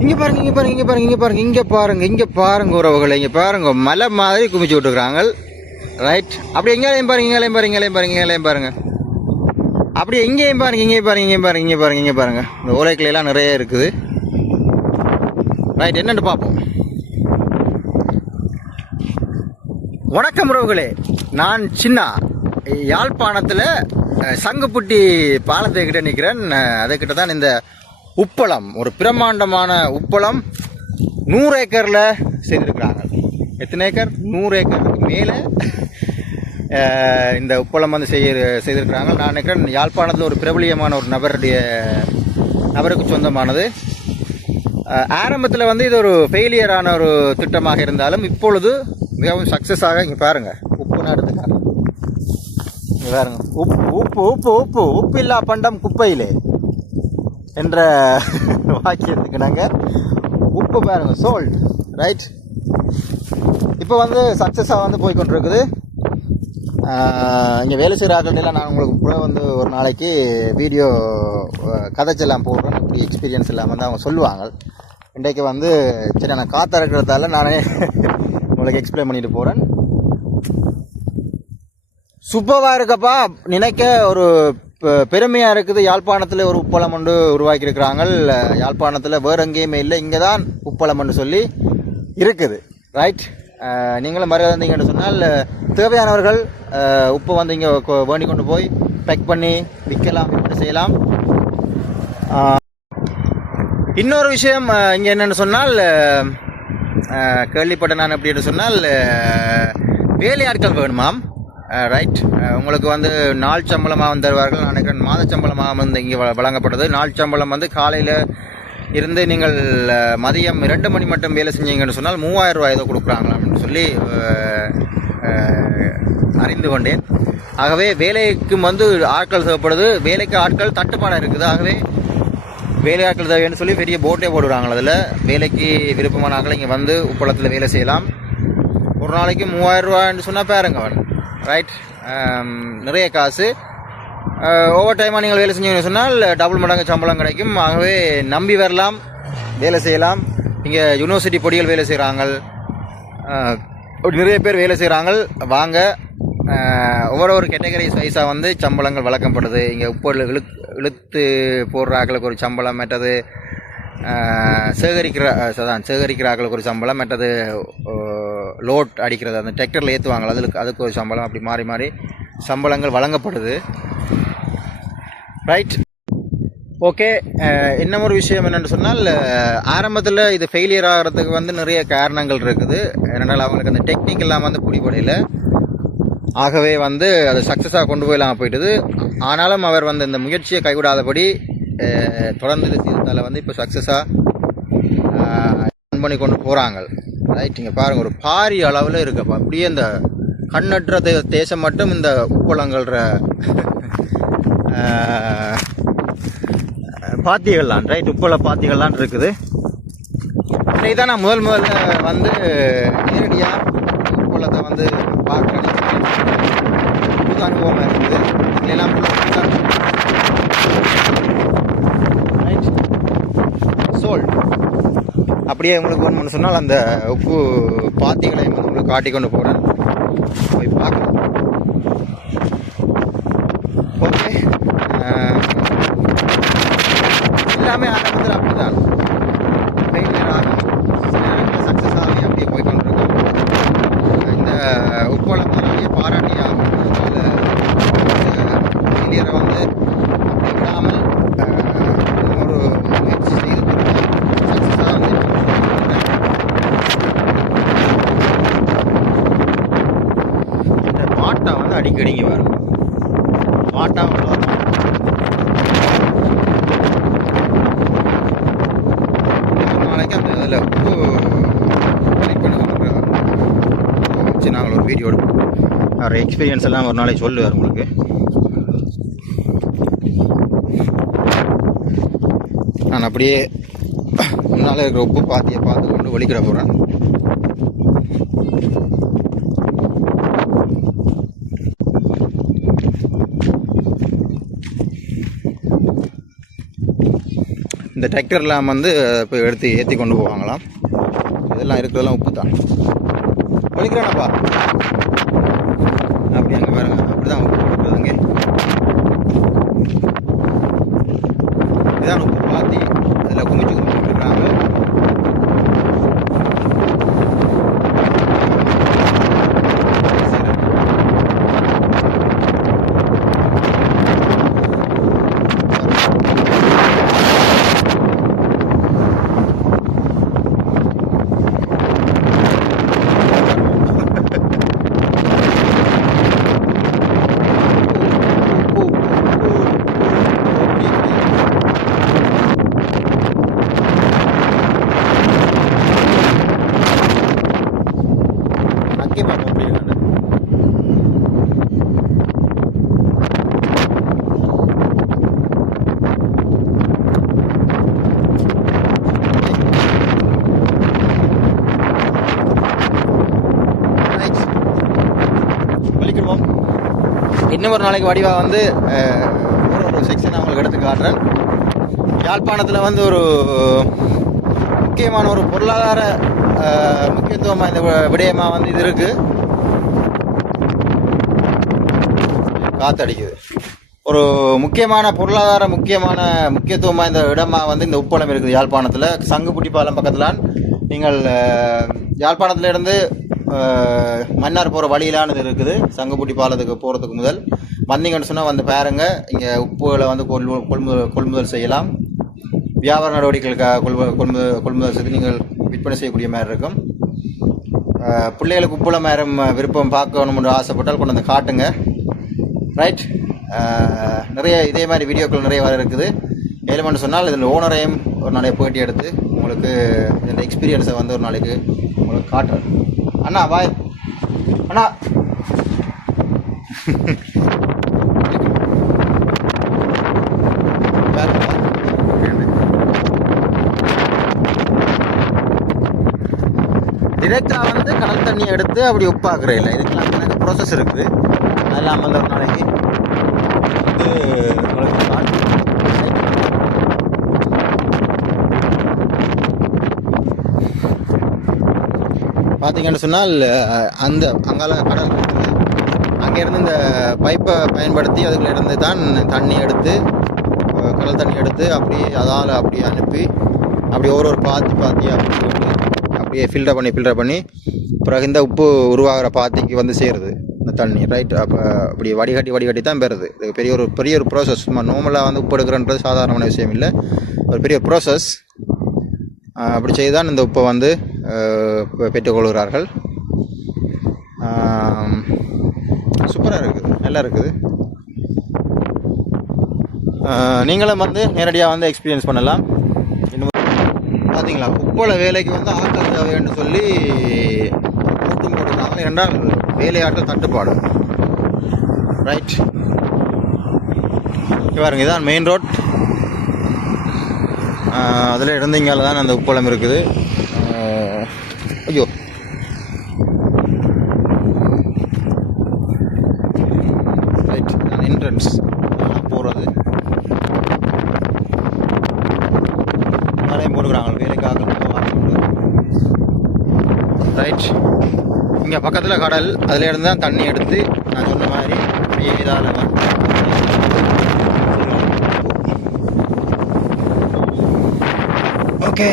இங்கே பாருங்க, இங்கே பாருங்க, இங்கே பாருங்க, இங்கே பாருங்க, இங்கே பாருங்க, இங்கே பாருங்க உறவுகளை, இங்கே பாருங்க மலை மாதிரி குமிச்சு விட்டுருக்குறாங்க. ரைட், அப்படி எங்கேயும் பாருங்க, இங்கேயும் பாருங்க, இங்கேயும் பாருங்க, இங்கேயும் பாருங்க, அப்படியே இங்கேயும் பாருங்க, இங்கேயும் பாருங்க, இங்கேயும் பாருங்க, இங்கே பாருங்க, இங்கே பாருங்க. இந்த ஓலைக்கிளையெல்லாம் நிறைய இருக்குது. ரைட், என்னென்னு பார்ப்போம். வணக்கம் உறவுகளே, நான் சின்னா யாழ்ப்பாணத்தில் சங்குப்புட்டி பாலத்துக்கிட்ட நிற்கிறேன். அதுக்கிட்ட தான் இந்த உப்பளம், ஒரு பிரம்மாண்டமான உப்பளம் 100 ஏக்கரில் செய்திருக்கிறாங்க. எத்தனை ஏக்கர்? 100 ஏக்கருக்கு மேலே இந்த உப்பளம் வந்து செய்திருக்கிறாங்க. நான் நினைக்கிறேன் யாழ்ப்பாணத்தில் ஒரு பிரபலியமான ஒரு நபருக்கு சொந்தமானது. ஆரம்பத்தில் வந்து இது ஒரு ஃபெயிலியரான ஒரு திட்டமாக இருந்தாலும் இப்பொழுது மிகவும் சக்ஸஸாக. இங்கே பாருங்கள், உப்பு எடுத்துக்காங்க. இங்கே பாருங்க, உப்பு உப்பு உப்பு உப்பு உப்பு இல்லா பண்டம் குப்பையிலே என்ற வாக்கியத்துக்கு நாங்கள் உப்பு பாருங்கள், சோல்ட். ரைட், இப்போ வந்து சக்ஸஸாக வந்து போய்கொண்டிருக்குது. இங்கே வேலை செய்கிறார்கள்லாம் நான் உங்களுக்கு கூட வந்து ஒரு நாளைக்கு வீடியோ கதைச்செல்லாம் போடுறேன். இப்படி எக்ஸ்பீரியன்ஸ் எல்லாம் வந்து அவங்க சொல்லுவாங்க. இன்றைக்கு வந்து சரி, நான் காற்று இருக்கிறதால நானே உங்களுக்கு எக்ஸ்பிளைன் பண்ணிட்டு போகிறேன். சூப்பராக இருக்கப்பா, நினைக்க ஒரு பெருமையாக இருக்குது. யாழ்ப்பாணத்தில் ஒரு உப்பளம் ஒன்று உருவாக்கியிருக்கிறாங்க. யாழ்ப்பாணத்தில் வேறு எங்கேயுமே இல்லை, இங்கே தான் உப்பளம்னு சொல்லி இருக்குது. ரைட், நீங்களும் மரியாதை இருந்தீங்கன்னு சொன்னால் தேவையானவர்கள் உப்பை வந்து இங்கே வேண்டி கொண்டு போய் பேக் பண்ணி விற்கலாம், விற்பனை செய்யலாம். இன்னொரு விஷயம் இங்கே என்னென்னு சொன்னால், கேள்விப்பட்ட நான் எப்படின்னு சொன்னால், வேலையாட்கள் வேணுமாம். ரைட், உங்களுக்கு வந்து நாள் சம்பளமாக வந்து தருவார்கள். நான் நினைக்கிறேன் மாத சம்பளமாக வந்து இங்கே வழங்கப்பட்டது. நாள் சம்பளம் வந்து காலையில் இருந்து நீங்கள் மதியம் 2 மணி மட்டும் வேலை செஞ்சீங்கன்னு சொன்னால் 3000 ரூபாய் ஏதோ கொடுக்குறாங்களான்னு சொல்லி அறிந்து கொண்டேன். ஆகவே வேலைக்கு வந்து ஆட்கள் தேவைப்படுது, வேலைக்கு ஆட்கள் தட்டுப்பாடாக இருக்குது. ஆகவே வேலையாட்கள் தேவைன்னு சொல்லி பெரிய போட்டே போடுறாங்க. அதில் வேலைக்கு விருப்பமான ஆட்கள் இங்கே வந்து உப்பளத்தில் வேலை செய்யலாம். ஒரு நாளைக்கு 3000 ரூபான்னு சொன்னால் பாருங்க அவன். ரைட், நிறைய காசு. ஓவர் டைமாக நீங்கள் வேலை செஞ்சீங்கன்னு சொன்னால் டபுள் மடங்கு சம்பளம் கிடைக்கும். ஆகவே நம்பி வரலாம், வேலை செய்யலாம். இங்கே யூனிவர்சிட்டி பொடிகள் வேலை செய்கிறாங்க, நிறைய பேர் வேலை செய்கிறாங்க. வாங்க, ஒவ்வொரு கேட்டகரிஸ் வைஸாக வந்து சம்பளங்கள் வழங்கப்படுது. இங்கே உப்பு இழுத்து போடுற ஆக்களுக்கு ஒரு சம்பளம், மற்றது சேகரிக்கிற ஆக்களுக்கு ஒரு சம்பளம், மற்றது லோட் அடிக்கிறது, அந்த டிராக்டரில் ஏற்றுவாங்க, அதுக்கு ஒரு சம்பளம். அப்படி மாறி மாறி சம்பளங்கள் வழங்கப்படுது. Right, okay. இன்னும் ஒரு விஷயம் என்னென்னு சொன்னால், ஆரம்பத்தில் இது ஃபெயிலியர் ஆகிறதுக்கு வந்து நிறைய காரணங்கள் இருக்குது. ஏன்னால் அவங்களுக்கு அந்த டெக்னிக் எல்லாம் வந்து பிடிபடையில். ஆகவே வந்து அது சக்ஸஸாக கொண்டு போயிடலாம் போயிட்டுது. ஆனாலும் அவர் வந்து இந்த முயற்சியை கைவிடாதபடி தொடர்ந்து செய்ததால் வந்து இப்போ சக்ஸஸாக பண்ணி கொண்டு போகிறாங்க. ரைட், இங்கே பாருங்கள், ஒரு பாரிய அளவில் இருக்கப்பா. அப்படியே இந்த கண்ணற்ற தேசம் மட்டும் இந்த உப்பளங்கள்ற பாத்திகள்லாம். ரைட், உப்பள பாத்திகள்லாம் இருக்குது. இன்றைக்கு தான் நான் முதல்ல வந்து நேரடியாக உப்பளத்தை வந்து பார்க்குறேன். புது அனுபவமாக இருக்குது. இதெல்லாம் ரைட், சோல்ட். அப்படியே உங்களுக்கு ஒன்று சொன்னால் அந்த உப்பு பாத்திகளை வந்து உங்களுக்கு காட்டிக்கொண்டு போகிறேன், போய் பார்க்கலாம். ஓகே, எல்லாமே ஆரம்பத்தில் அப்படி தான் ஃபெயிலியர் ஆகும், சக்ஸஸ் ஆகி அப்படியே போய்கொண்டிருக்கும். இந்த உப்பளத்திலேயே பாராட்டி ஆகும். ஃபெயிலியரை வந்து அப்படி விடாமல் ஒரு முயற்சி செய்து சக்ஸஸாக வந்து இந்த பாட்டா வந்து அடிக்கடிங்க வரும். பாட்டா நாளைக்கு அந்த இதில் உப்பு கலெக்ட் பண்ணி வச்சு நாங்கள் ஒரு வீடியோ எடுப்போம். அவர் எக்ஸ்பீரியன்ஸ் எல்லாம் ஒரு நாளைக்கு சொல்லுவார் உங்களுக்கு. நான் அப்படியே முன்னால் இருக்கிற உப்பு பாத்தியை பார்த்து கொண்டு வெளிக்கிட போகிறேன். இந்த டிராக்டர்லாம் வந்து இப்போ எடுத்து ஏற்றி கொண்டு போவாங்களாம். இதெல்லாம் இருக்கிறதெல்லாம் உப்பு தான். வலிக்கிறானப்பா அப்படி அங்கே பாருங்க, அப்படி தான் உப்பு கொடுக்குறதுங்க. இதுதான் உப்பு பாத்தி, அதில் குமிச்சு கொடுக்குறாங்க. இன்னும் ஒரு நாளைக்கு வடிவா வந்து ஒரு செக்ஷன் அவங்களுக்கு எடுத்து காட்டுறேன். யாழ்ப்பாணத்தில் வந்து ஒரு முக்கியமான ஒரு பொருளாதார முக்கியத்துவமாக இந்த விடயமாக வந்து இது இருக்குது. காற்றடிக்குது. ஒரு முக்கியமான பொருளாதார முக்கியத்துவமாக இந்த இடமாக வந்து இந்த உப்பளம் இருக்குது யாழ்ப்பாணத்தில். சங்குப்புட்டி பாலம் பக்கத்தில் நீங்கள் யாழ்ப்பாணத்துலேருந்து மன்னார் போகிற வழியிலானது இருக்குது. சங்குப்புட்டி பாலத்துக்கு போகிறதுக்கு முதல் வந்தீங்கன்னு சொன்னால் வந்து பாருங்க, இங்கே உப்புகளை வந்து கொள்முதல் செய்யலாம். வியாபார நடவடிக்கைகளுக்காக கொள்முதல் செய்து நீங்கள் விற்பனை செய்யக்கூடிய மாதிரி இருக்கும். பிள்ளைகளுக்கு உப்புல மேரம் விருப்பம் பார்க்கணும்னு ஆசைப்பட்டால் கொண்டு வந்து காட்டுங்க. ரைட். நிறைய இதே மாதிரி வீடியோக்கள் நிறைய வர இருக்குது. ஏழுமன்னு சொன்னால் இதில் ஓனரையும் ஒரு நாளைக்கு பேட்டி எடுத்து உங்களுக்கு இந்த எக்ஸ்பீரியன்ஸை வந்து ஒரு நாளைக்கு உங்களுக்கு காட்டுறேன். அண்ணா பாய் அண்ணா. டிரெக்டாக வந்து கடல் தண்ணி எடுத்து அப்படி உப்பாக்குற இல்லை, இதுக்கெல்லாம் எனக்கு ப்ராசஸ் இருக்குது. அதெல்லாம் வந்து ஒரு நாளைக்கு வந்து உங்களுக்கு பார்த்தீங்கன்னு சொன்னால் அந்த அங்கால கடல் இருக்குது. அங்கேருந்து இந்த பைப்பை பயன்படுத்தி அதுக்குள்ளேருந்து தான் தண்ணி எடுத்து கடல் தண்ணி எடுத்து அப்படியே அதால் அப்படியே அனுப்பி அப்படியே ஒரு பாத்தி அப்படியே ஃபில்டர் பண்ணி பிறகு இந்த உப்பு உருவாகிற பாத்திக்கு வந்து சேருது இந்த தண்ணி. ரைட். அப்போ அப்படி வடிகட்டி தான் பெறுது. இது பெரிய ஒரு ப்ராசஸ். சும்மா நார்மலாக வந்து உப்பு எடுக்கிறன்றது சாதாரணமான விஷயம் இல்லை, ஒரு பெரிய ப்ராசஸ். அப்படி செய்து தான் இந்த உப்பை வந்து பெற்றுக்கொள்கிறார்கள். சூப்பராக இருக்குது, நல்லா இருக்குது. நீங்களும் வந்து நேரடியாக வந்து எக்ஸ்பீரியன்ஸ் பண்ணலாம். இன்னும் பார்த்தீங்களா, உப்பள வேலைக்கு வந்து ஆட்கள் தேவைன்னு சொல்லி கூட்டம் போட்டுருக்காங்க. என்றால் வேலையாட்கள் தட்டுப்பாடு. ரைட். பாருங்க, இதுதான் மெயின் ரோட். அதில் இருந்தீங்கால தான் அந்த உப்பளம் இருக்குது. ஐயோ, ரைட். நான் என்ட்ரன்ஸ் போகிறது நிறைய போட்டுக்கிறாங்க வேலைக்காக. ரைட். இங்கே பக்கத்தில் கடல், அதில் இருந்து தான் தண்ணி எடுத்து நான் சொன்ன மாதிரி இதால் ஓகே.